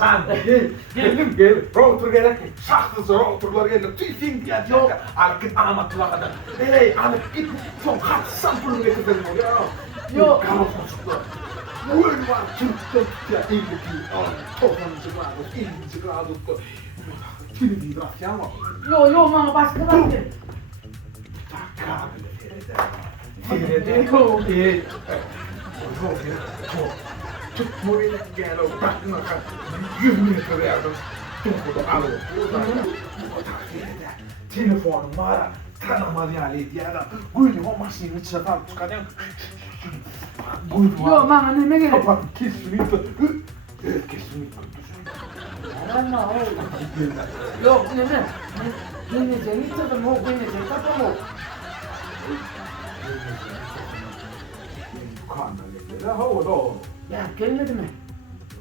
Sen geldim. Rotor gerek. Şahtlısı rotorlar geldi. Tüysin diye. Yok. Alıp git anama kulağına. Nereye alıp git. Son kaç sampulunu getirdin oraya. Yok. Kalafasıklar. Öyle var. Türk'ten ya. 52. 90 grados. 50 grados. Kimi bir bırak ya ama. Yo bana başka bak. Tutmayı gel o bakma kan 100 metre yardım tutmadı alıyor. Telefonum var tanımadı yani diye adam gülüm o maşinin içine falan çıkarıyor. Yo bana neme gerek? Kapat kesinlikle. Kesinlikle. Ama yok neme. Neme seni tadım o beni seni tadım o. Kanalıyla havada o. Ya gelmedi mi?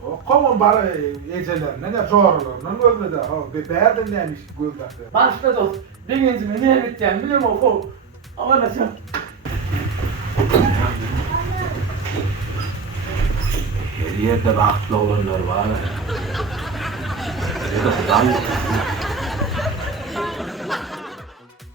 O kovan bari ecelerine de zorlarından ölmedi. O bebeğerden neymiş güldak. Başta dost. Birinci mi ne biteceğim biliyor musun o? Ama nasıl? Her yerde baktlı olanlar var. Ya da